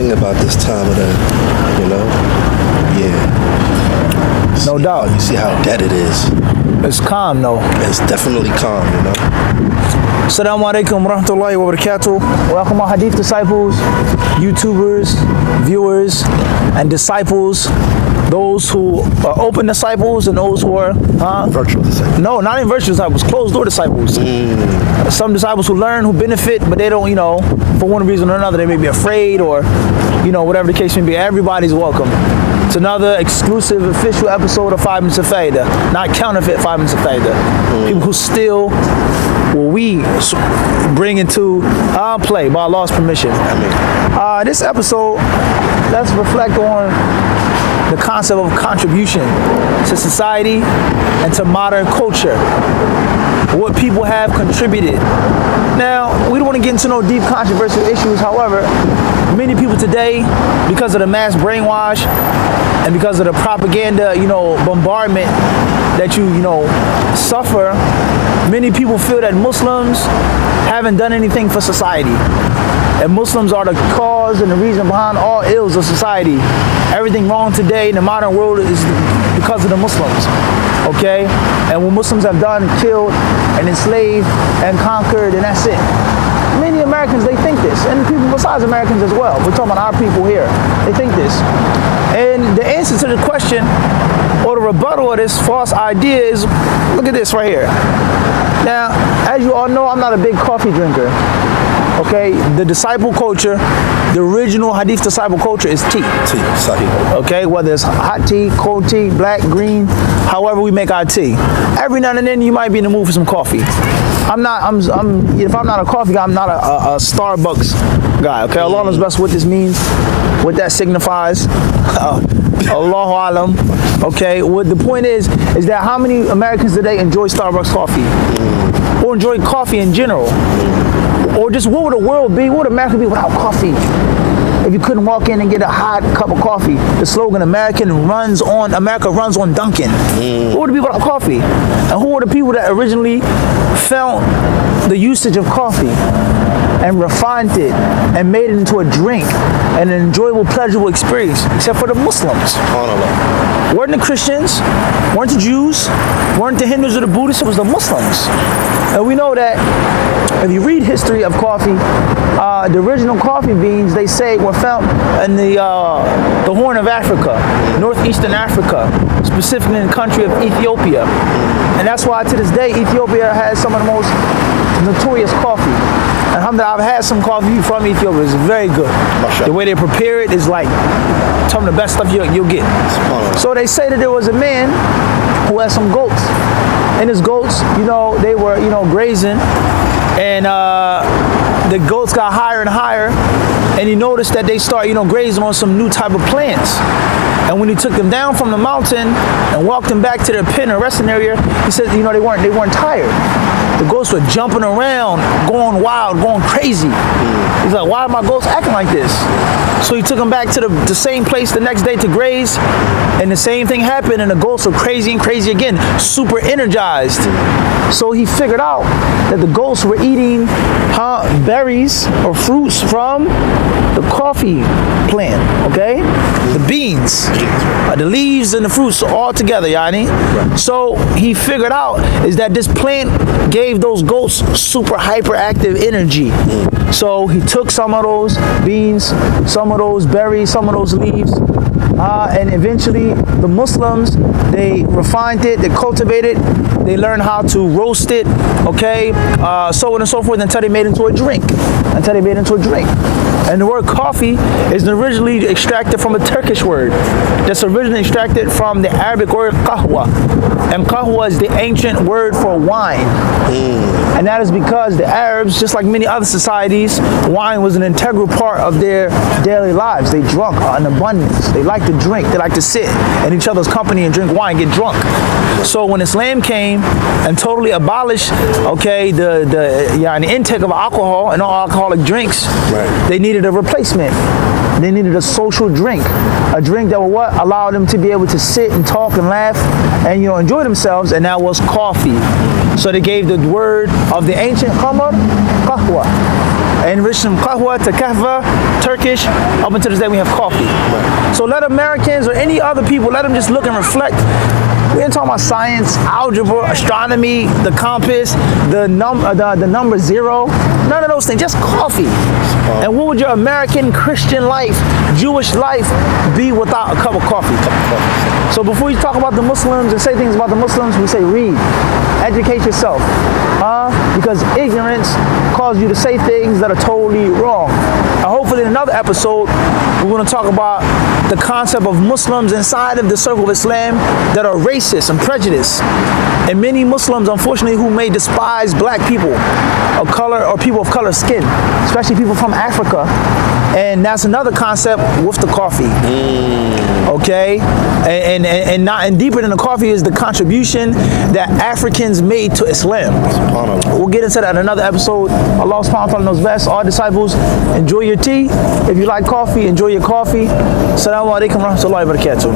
thing about this time of the, yeah. No doubt. You see how dead it is. It's calm, though. It's definitely calm, Assalamu alaikum wa rahmatullahi wa barakatuh. Welcome, our Hadith disciples, YouTubers, viewers, and disciples. Those who are open disciples and those who are virtual disciples. No, not even virtual disciples, closed door disciples. Some disciples who learn, who benefit, but they don't, for one reason or another, they may be afraid or, whatever the case may be. Everybody's welcome. It's another exclusive official episode of 5 Minutes of Faida, not counterfeit 5 Minutes of Faida. People who still we bring into our play by Allah's permission. This episode, let's reflect on the concept of contribution to society and to modern culture. What people have contributed. Now, we don't want to get into no deep controversial issues. However, many people today, because of the mass brainwash and because of the propaganda, bombardment that you suffer, many people feel that Muslims haven't done anything for society. And Muslims are the cause and the reason behind all ills of society. Everything wrong today in the modern world is because of the Muslims, okay? And what Muslims have done, killed and enslaved and conquered, and that's it. Many Americans, they think this, and people besides Americans as well. We're talking about our people here. They think this. And the answer to the question, or the rebuttal of this false idea is, look at this right here. Now, as you all know, I'm not a big coffee drinker. Okay, the disciple culture, the original Hadith disciple culture is tea. Tea, sahih. Okay, whether it's hot tea, cold tea, black, green, however we make our tea. Every now and then you might be in the mood for some coffee. If I'm not a coffee guy, I'm not a Starbucks guy. Okay, Allah knows best what this means, what that signifies. Allahu alam. Okay, what the point is that how many Americans today enjoy Starbucks coffee? Or enjoy coffee in general? Or just what would the world be, what would America be without coffee? If you couldn't walk in and get a hot cup of coffee, the slogan, America runs on Dunkin'. What would it be without coffee? And who were the people that originally found the usage of coffee and refined it and made it into a drink and an enjoyable, pleasurable experience, except for the Muslims? Weren't the Christians, weren't the Jews, weren't the Hindus or the Buddhists, it was the Muslims. And we know that if you read history of coffee, the original coffee beans, they say, were found in the Horn of Africa, northeastern Africa, specifically in the country of Ethiopia. And that's why to this day, Ethiopia has some of the most notorious coffee. And I've had some coffee from Ethiopia. It's very good. The way they prepare it is like some of the best stuff you'll get. So they say that there was a man who had some goats. And his goats, they were, grazing. And the goats got higher and higher. And he noticed that they start, grazing on some new type of plants. And when he took them down from the mountain and walked them back to their pen or resting area, he said, they weren't tired. The goats were jumping around, going wild, going crazy. He's like, why are my goats acting like this? So he took them back to the same place the next day to graze, and the same thing happened, and the goats were crazy and crazy again, super energized. So he figured out that the goats were eating berries or fruits from the coffee plant, okay? The beans, the leaves and the fruits all together, yani. So he figured out is that this plant gave those goats super hyperactive energy. So he took some of those beans, some of those berries, some of those leaves, and eventually the Muslims, they refined it, they cultivated it, they learned how to roast it, okay, so on and so forth, until they made it into a drink. And the word coffee is originally extracted from a Turkish word that's originally extracted from the Arabic word qahwa. And qahwa is the ancient word for wine. And that is because the Arabs, just like many other societies, wine was an integral part of their daily lives. They drank in abundance. They like to drink. They like to sit in each other's company and drink wine, get drunk. So when Islam came and totally abolished, okay, the intake of alcohol and all alcoholic drinks, they needed a replacement. They needed a social drink, a drink that would allow them to be able to sit and talk and laugh and enjoy themselves, and that was coffee. So they gave the word of the ancient khamar, qahwa. enriched from qahwa to kahva, Turkish, up until this day we have coffee. Right. So let Americans or any other people, let them just look and reflect. We ain't talking about science, algebra, astronomy, the compass, the number zero. None of those things, just coffee. And what would your American Christian life, Jewish life be without a cup of coffee? So before you talk about the Muslims and say things about the Muslims, we say read, educate yourself. Because ignorance causes you to say things that are totally wrong. And hopefully in another episode, we're going to talk about the concept of Muslims inside of the circle of Islam that are racist and prejudiced. And many Muslims, unfortunately, who may despise black people of color or people of color skin, especially people from Africa. And that's another concept with the coffee. Okay? And deeper than the coffee is the contribution that Africans made to Islam. We'll get into that in another episode. Allah subhanahu wa ta'ala knows best. All disciples, enjoy your tea. If you like coffee, enjoy your coffee. Assalamu alaikum wa rahmatullahi wa barakatuh.